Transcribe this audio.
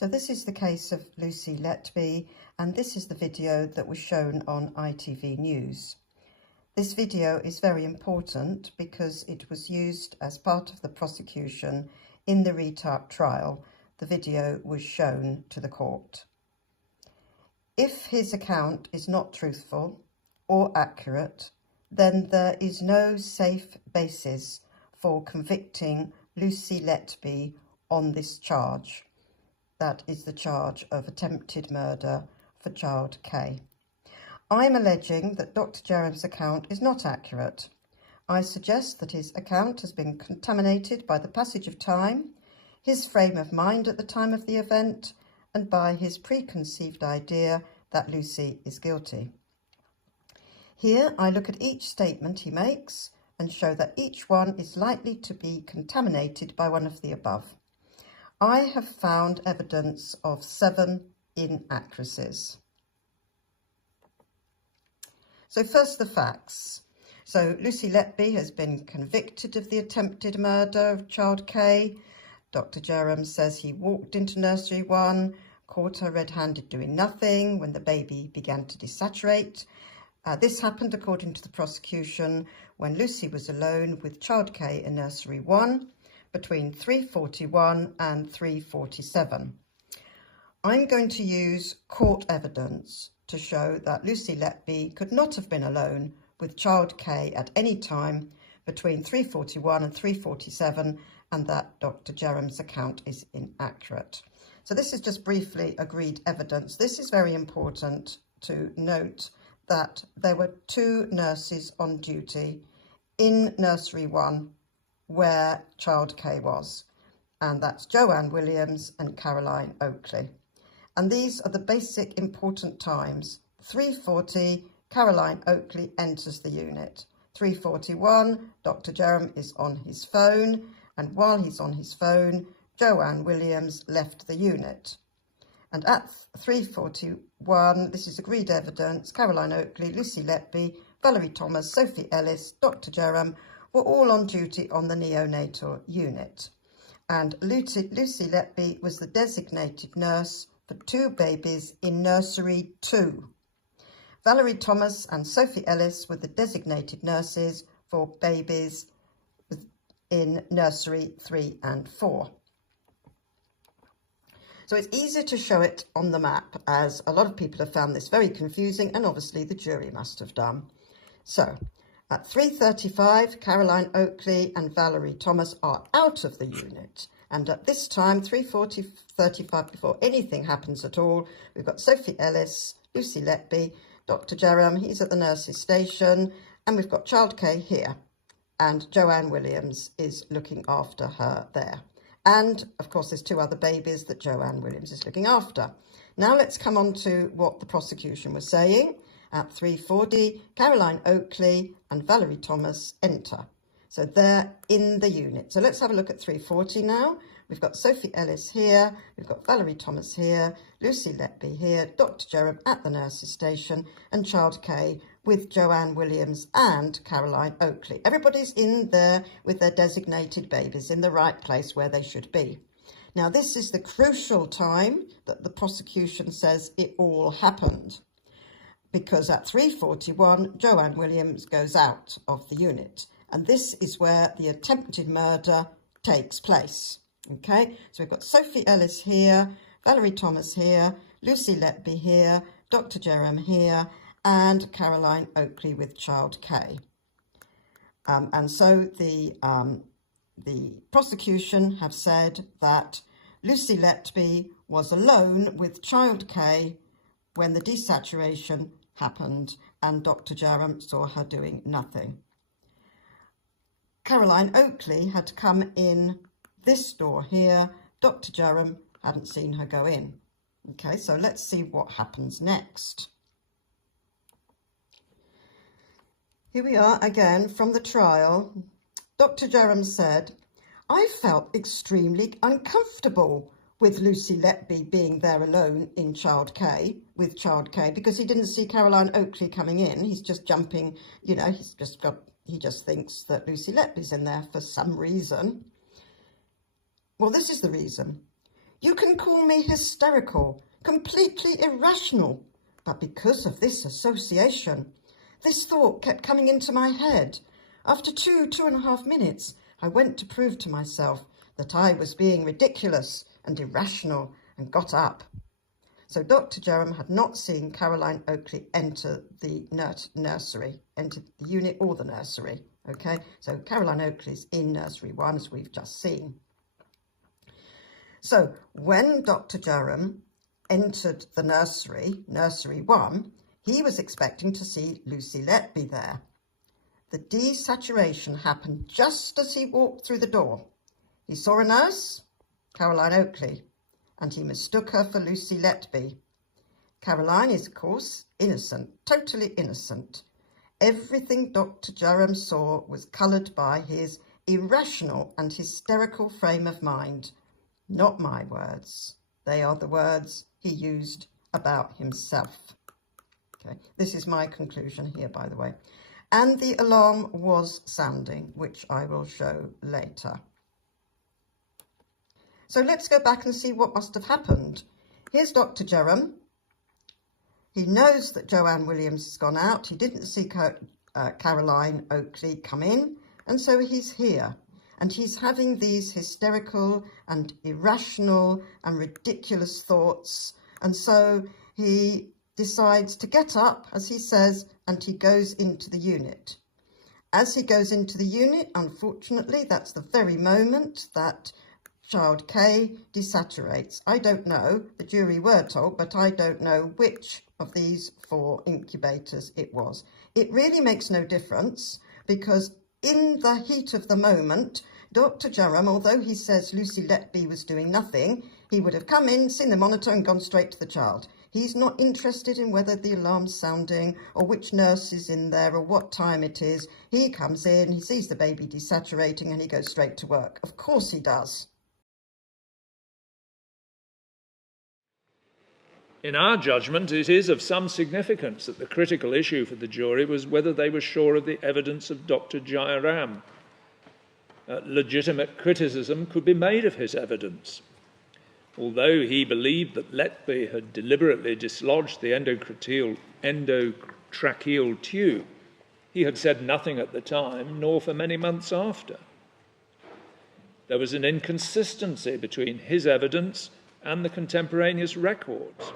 So this is the case of Lucy Letby, and this is the video that was shown on ITV News. This video is very important because it was used as part of the prosecution in the retard trial. The video was shown to the court. If his account is not truthful or accurate, then there is no safe basis for convicting Lucy Letby on this charge. That is the charge of attempted murder for child K. I'm alleging that Dr Jayaram's account is not accurate. I suggest that his account has been contaminated by the passage of time, his frame of mind at the time of the event, and by his preconceived idea that Lucy is guilty. Here I look at each statement he makes and show that each one is likely to be contaminated by one of the above. I have found evidence of 7 inaccuracies. So first, the facts. So Lucy Letby has been convicted of the attempted murder of child K. Dr Jayaram says he walked into nursery 1, caught her red-handed doing nothing when the baby began to desaturate. This happened, according to the prosecution, when Lucy was alone with child K in nursery 1 between 3:41 and 3:47. I'm going to use court evidence to show that Lucy Letby could not have been alone with child K at any time between 3:41 and 3:47, and that Dr Jayaram's account is inaccurate. So this is just briefly agreed evidence. This is very important to note that there were 2 nurses on duty in nursery 1 where child K was, and that's Joanne Williams and Caroline Oakley. And these are the basic important times. 3:40, Caroline Oakley enters the unit. 3:41, Dr Jayaram is on his phone, and while he's on his phone, Joanne Williams left the unit. And at 3:41, this is agreed evidence, Caroline Oakley, Lucy Letby, Valerie Thomas, Sophie Ellis, Dr Jayaram were all on duty on the neonatal unit. And Lucy Letby was the designated nurse for 2 babies in nursery 2. Valerie Thomas and Sophie Ellis were the designated nurses for babies in nursery 3 and 4. So it's easier to show it on the map, as a lot of people have found this very confusing, and obviously the jury must have done. So at 3:35, Caroline Oakley and Valerie Thomas are out of the unit. And at this time, 3:35, before anything happens at all, we've got Sophie Ellis, Lucy Letby, Dr Jayaram, he's at the nurse's station, and we've got child K here. And Joanne Williams is looking after her there. And, of course, there's 2 other babies that Joanne Williams is looking after. Now let's come on to what the prosecution was saying. At 3:40, Caroline Oakley and Valerie Thomas enter. So they're in the unit. So let's have a look at 3:40 now. We've got Sophie Ellis here, we've got Valerie Thomas here, Lucy Letby here, Dr Jayaram at the nurse's station, and child K with Joanne Williams and Caroline Oakley. Everybody's in there with their designated babies in the right place where they should be. Now this is the crucial time that the prosecution says it all happened, because at 3:41, Joanne Williams goes out of the unit. And this is where the attempted murder takes place. Okay, so we've got Sophie Ellis here, Valerie Thomas here, Lucy Letby here, Dr Jayaram here, and Caroline Oakley with child K. And so the prosecution have said that Lucy Letby was alone with child K when the desaturation happened, and Dr Jayaram saw her doing nothing. Caroline Oakley had come in this door here. Dr Jayaram hadn't seen her go in. Okay, so let's see what happens next. Here we are again from the trial. Dr Jayaram said, "I felt extremely uncomfortable with Lucy Letby being there alone in child K, with child K, because he didn't see Caroline Oakley coming in. He's just jumping, you know, he just thinks that Lucy Letby's in there for some reason." Well, this is the reason. You can call me hysterical, completely irrational, but because of this association, this thought kept coming into my head. After 2.5 minutes, I went to prove to myself that I was being ridiculous and irrational and got up. So Dr. Jayaram had not seen Caroline Oakley enter the nursery, enter the unit or the nursery. Okay, so Caroline Oakley's in nursery 1, as we've just seen. So when Dr. Jayaram entered the nursery 1, he was expecting to see Lucy Letby there. The desaturation happened just as he walked through the door. He saw a nurse, Caroline Oakley, and he mistook her for Lucy Letby. Caroline is, of course, innocent, totally innocent. Everything Dr. Jayaram saw was coloured by his irrational and hysterical frame of mind. Not my words. They are the words he used about himself. Okay, this is my conclusion here, by the way. And the alarm was sounding, which I will show later. So let's go back and see what must have happened. Here's Dr. Jayaram. He knows that Joanne Williams has gone out. He didn't see Caroline Oakley come in, and so he's here. And he's having these hysterical and irrational and ridiculous thoughts. And so he decides to get up, as he says, and he goes into the unit. As he goes into the unit, unfortunately, that's the very moment that child K desaturates. I don't know, the jury were told, but I don't know which of these 4 incubators it was. It really makes no difference, because in the heat of the moment, Dr. Jayaram, although he says Lucy Letby was doing nothing, he would have come in, seen the monitor and gone straight to the child. He's not interested in whether the alarm's sounding or which nurse is in there or what time it is. He comes in, he sees the baby desaturating, and he goes straight to work. Of course he does. In our judgment, it is of some significance that the critical issue for the jury was whether they were sure of the evidence of Dr. Jayaram. Legitimate criticism could be made of his evidence. Although he believed that Letby had deliberately dislodged the endotracheal tube, he had said nothing at the time, nor for many months after. There was an inconsistency between his evidence and the contemporaneous records.